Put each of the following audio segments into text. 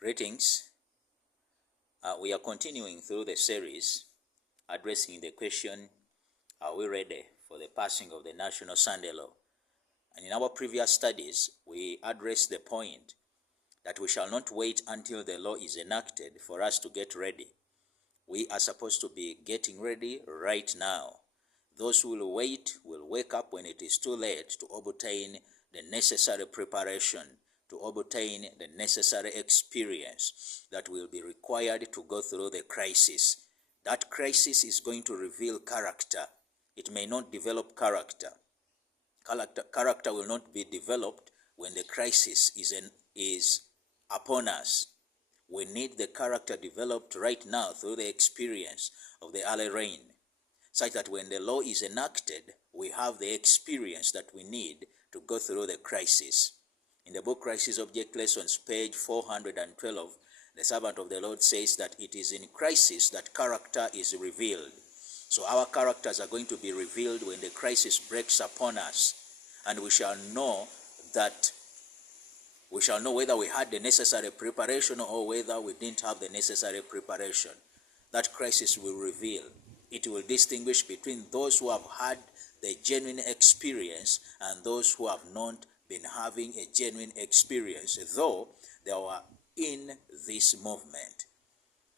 Greetings. We are continuing through the series addressing the question, are we ready for the passing of the National Sunday Law? And in our previous studies, we addressed the point that we shall not wait until the law is enacted for us to get ready. We are supposed to be getting ready right now. Those who will wait will wake up when it is too late to obtain the necessary preparation, to obtain the necessary experience that will be required to go through the crisis. That crisis is going to reveal character. It may not develop character. Character will not be developed when the crisis is upon us. We need the character developed right now through the experience of the early rain, such that when the law is enacted, we have the experience that we need to go through the crisis. In the book Crisis Object Lessons, page 412, the servant of the Lord says that it is in crisis that character is revealed. So our characters are going to be revealed when the crisis breaks upon us, and we shall know whether we had the necessary preparation or whether we didn't have the necessary preparation. That crisis will reveal. It will distinguish between those who have had the genuine experience and those who have not been having a genuine experience, though they were in this movement.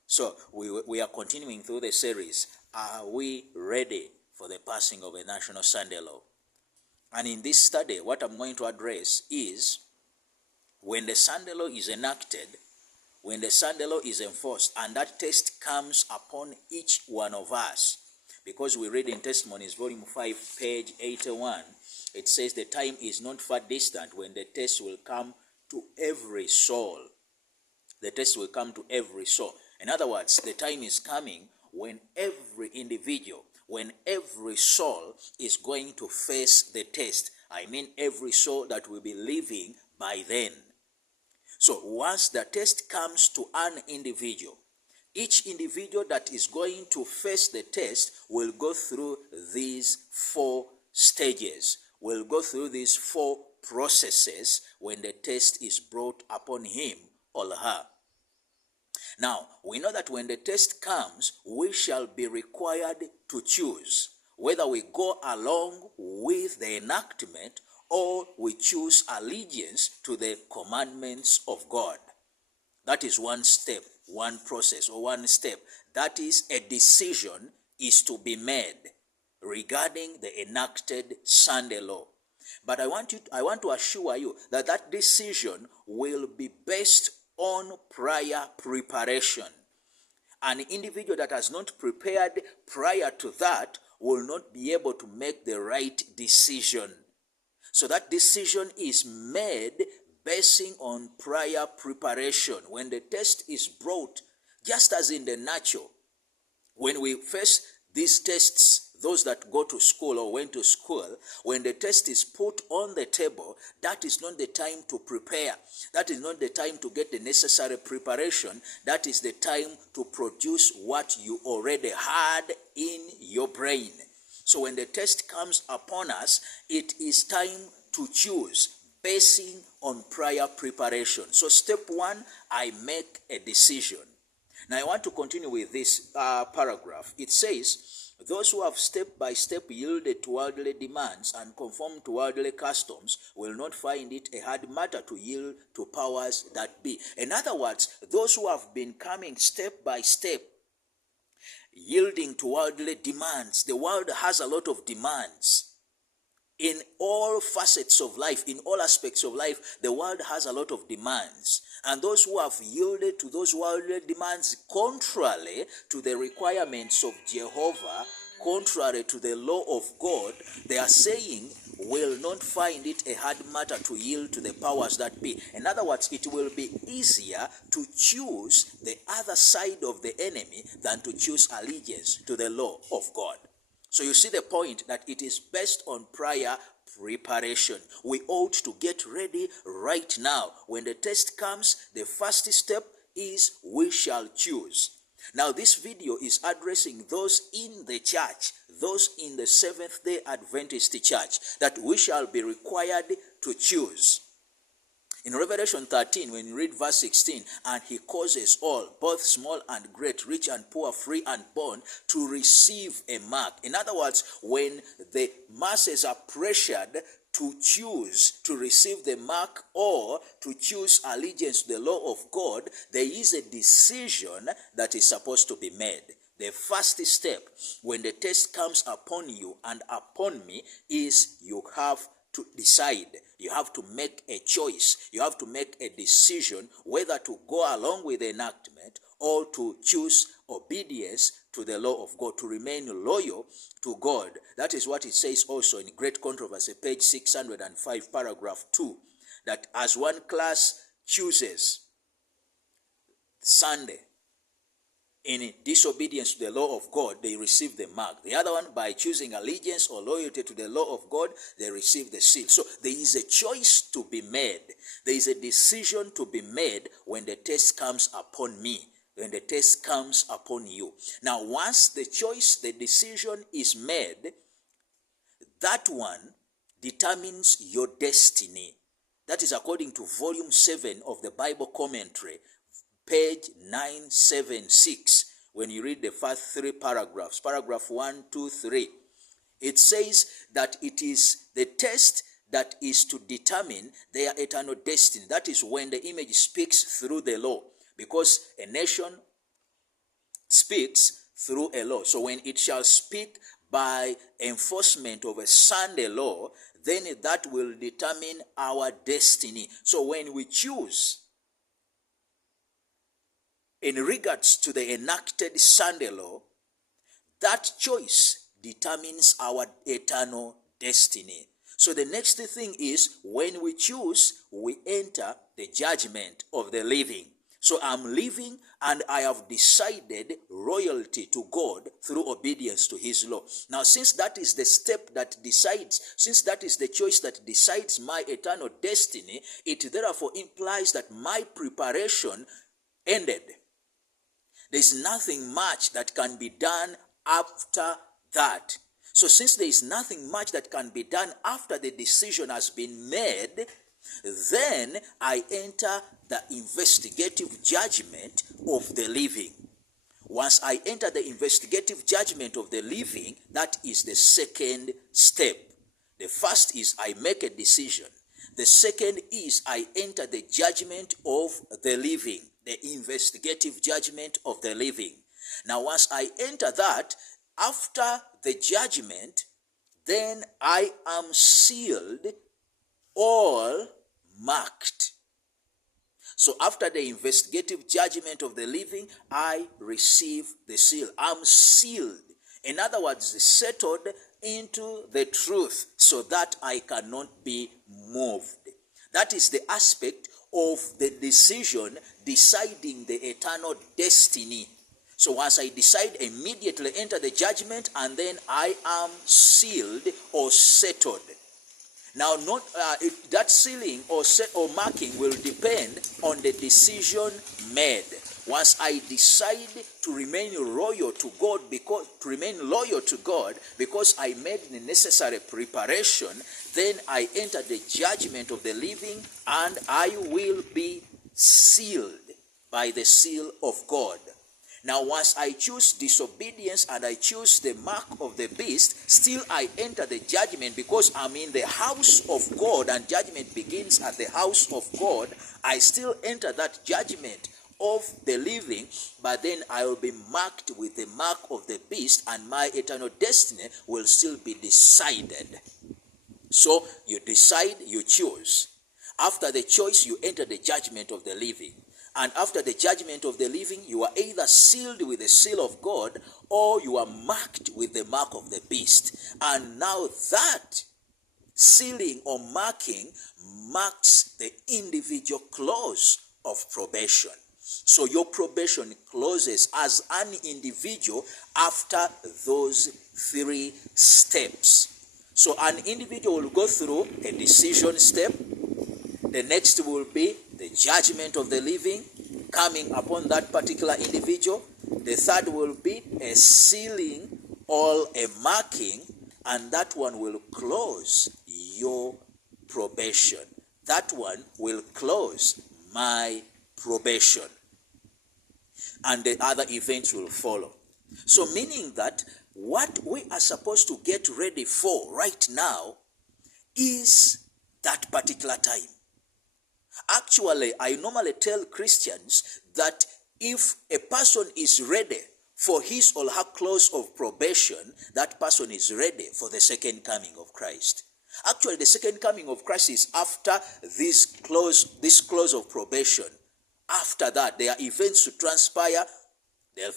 So we are continuing through the series, Are we ready for the passing of a National Sunday Law? And in this study, what I'm going to address is, when the Sunday Law is enacted, when the Sunday Law is enforced, and that test comes upon each one of us, because we read in Testimonies, volume 5, page 81, it says the time is not far distant when the test will come to every soul. The test will come to every soul. In other words, the time is coming when every individual, when every soul is going to face the test. I mean every soul that will be living by then. So once the test comes to an individual, each individual that is going to face the test will go through these 4 stages, will go through these 4 processes when the test is brought upon him or her. Now, we know that when the test comes, we shall be required to choose whether we go along with the enactment or we choose allegiance to the commandments of God. That is one step, one process, or one step. That is, a decision is to be made regarding the enacted Sunday Law. But I want to assure you that that decision will be based on prior preparation. An individual that has not prepared prior to that will not be able to make the right decision. So that decision is made basing on prior preparation. When the test is brought, just as in the natural, when we face these tests, those that go to school or went to school, when the test is put on the table, that is not the time to prepare. That is not the time to get the necessary preparation. That is the time to produce what you already had in your brain. So when the test comes upon us, it is time to choose basing on prior preparation. So step 1, I make a decision. Now I want to continue with this paragraph. It says, those who have step by step yielded to worldly demands and conformed to worldly customs will not find it a hard matter to yield to powers that be. In other words, those who have been coming step by step, yielding to worldly demands. The world has a lot of demands. In all facets of life, in all aspects of life, the world has a lot of demands. And those who have yielded to those worldly demands contrary to the requirements of Jehovah, contrary to the law of God, they are saying will not find it a hard matter to yield to the powers that be. In other words, it will be easier to choose the other side of the enemy than to choose allegiance to the law of God. So you see the point that it is based on prior preparation. We ought to get ready right now. When the test comes, the first step is we shall choose. Now this video is addressing those in the church, those in the Seventh-day Adventist church, that we shall be required to choose. In Revelation 13, when you read verse 16, and he causes all, both small and great, rich and poor, free and bond, to receive a mark. In other words, when the masses are pressured to choose to receive the mark or to choose allegiance to the law of God, there is a decision that is supposed to be made. The first step when the test comes upon you and upon me is you have to decide. You have to make a choice. You have to make a decision whether to go along with the enactment or to choose obedience to the law of God, to remain loyal to God. That is what it says also in Great Controversy, page 605, paragraph 2, that as one class chooses Sunday in disobedience to the law of God, they receive the mark. The other one, by choosing allegiance or loyalty to the law of God, they receive the seal. So there is a choice to be made. There is a decision to be made when the test comes upon me, when the test comes upon you. Now, once the choice, the decision is made, that one determines your destiny. That is according to volume 7 of the Bible commentary, page 976, when you read the first 3 paragraphs, paragraph 1, 2, 3, it says that it is the test that is to determine their eternal destiny. That is when the image speaks through the law, because a nation speaks through a law. So when it shall speak by enforcement of a Sunday law, then that will determine our destiny. So when we choose in regards to the enacted Sunday law, that choice determines our eternal destiny. So the next thing is, when we choose, we enter the judgment of the living. So I'm living and I have decided loyalty to God through obedience to his law. Now, since that is the step that decides, since that is the choice that decides my eternal destiny, it therefore implies that my preparation ended. There's nothing much that can be done after that. So since there is nothing much that can be done after the decision has been made, then I enter the investigative judgment of the living. Once I enter the investigative judgment of the living, that is the second step. The first is I make a decision. The second is I enter the judgment of the living, the investigative judgment of the living. Now, once I enter that, after the judgment, then I am sealed, all marked. So after the investigative judgment of the living, I receive the seal. I'm sealed. In other words, settled into the truth so that I cannot be moved. That is the aspect of the decision deciding the eternal destiny. So once I decide, immediately enter the judgment, and then I am sealed or settled. Now, that sealing or marking will depend on the decision made. Once I decide to remain loyal to God, because I made the necessary preparation, then I enter the judgment of the living, and I will be sealed by the seal of God. Now, once I choose disobedience and I choose the mark of the beast, still I enter the judgment, because I'm in the house of God and judgment begins at the house of God. I still enter that judgment of the living, but then I will be marked with the mark of the beast, and my eternal destiny will still be decided. So you decide, you choose. After the choice, you enter the judgment of the living. And after the judgment of the living, you are either sealed with the seal of God, or you are marked with the mark of the beast. And now that sealing or marking marks the individual close of probation. So your probation closes as an individual after those 3 steps. So an individual will go through a decision step. The next will be the judgment of the living coming upon that particular individual. The third will be a sealing or a marking, and that one will close your probation. that one will close my probation, and the other events will follow. So meaning that what we are supposed to get ready for right now is that particular time. Actually, I normally tell Christians that if a person is ready for his or her close of probation, that person is ready for the second coming of Christ. Actually, the second coming of Christ is after this close of probation. After that, there are events to transpire. The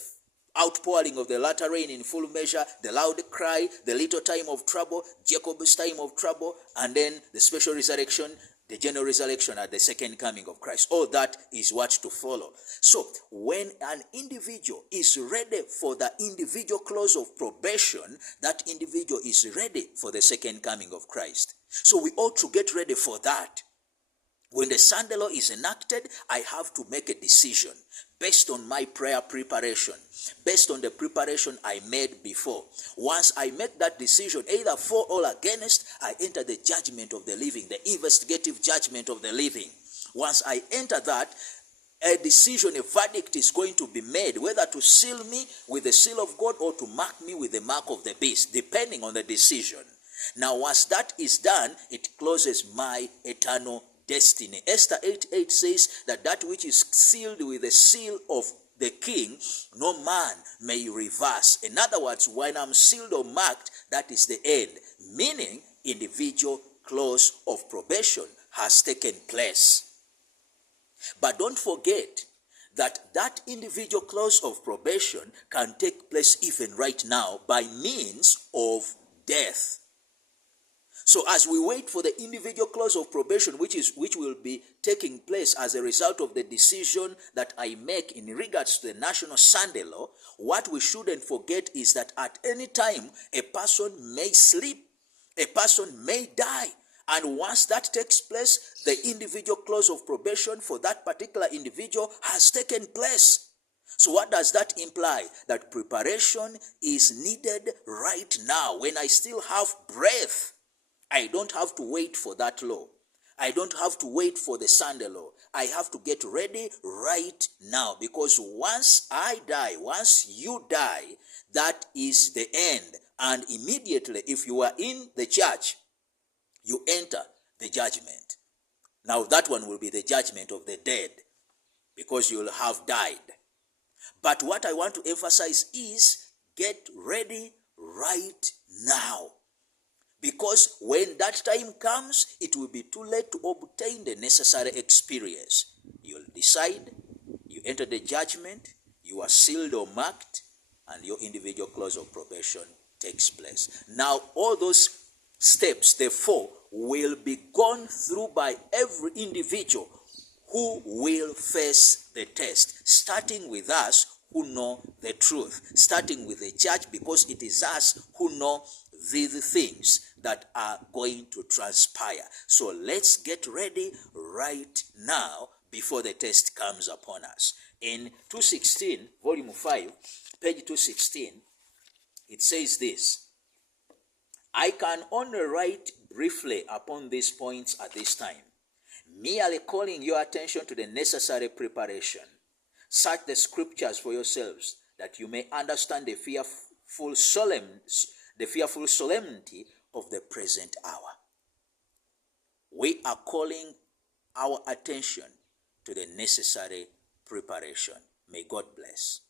outpouring of the latter rain in full measure, the loud cry, the little time of trouble, Jacob's time of trouble, and then the special resurrection, the general resurrection at the second coming of Christ. All that is what to follow. So when an individual is ready for the individual close of probation, that individual is ready for the second coming of Christ. So we ought to get ready for that. When the Sunday law is enacted, I have to make a decision based on my prayer preparation, based on the preparation I made before. Once I make that decision, either for or against, I enter the judgment of the living, the investigative judgment of the living. Once I enter that, a decision, a verdict is going to be made, whether to seal me with the seal of God or to mark me with the mark of the beast, depending on the decision. Now, once that is done, it closes my eternal destiny. Esther 8:8 says that which is sealed with the seal of the king, no man may reverse. In other words, when I'm sealed or marked, that is the end. Meaning, individual close of probation has taken place. But don't forget that individual close of probation can take place even right now by means of death. So as we wait for the individual close of probation, which will be taking place as a result of the decision that I make in regards to the National Sunday Law, what we shouldn't forget is that at any time, a person may sleep, a person may die. And once that takes place, the individual close of probation for that particular individual has taken place. So what does that imply? That preparation is needed right now. When I still have breath, I don't have to wait for that law. I don't have to wait for the Sunday law. I have to get ready right now, because once I die, once you die, that is the end. And immediately, if you are in the church, you enter the judgment. Now that one will be the judgment of the dead, because you'll have died. But what I want to emphasize is get ready right now. Because when that time comes, it will be too late to obtain the necessary experience. You'll decide, you enter the judgment, you are sealed or marked, and your individual close of probation takes place. Now, all those steps, the four, will be gone through by every individual who will face the test, starting with us who know the truth, starting with the church, because it is us who know these things that are going to transpire. So let's get ready right now before the test comes upon us. In 216, volume 5, page 216, it says this: I can only write briefly upon these points at this time, merely calling your attention to the necessary preparation. Search the scriptures for yourselves, that you may understand the fearful solemnity of the present hour. We are calling our attention to the necessary preparation. May God bless.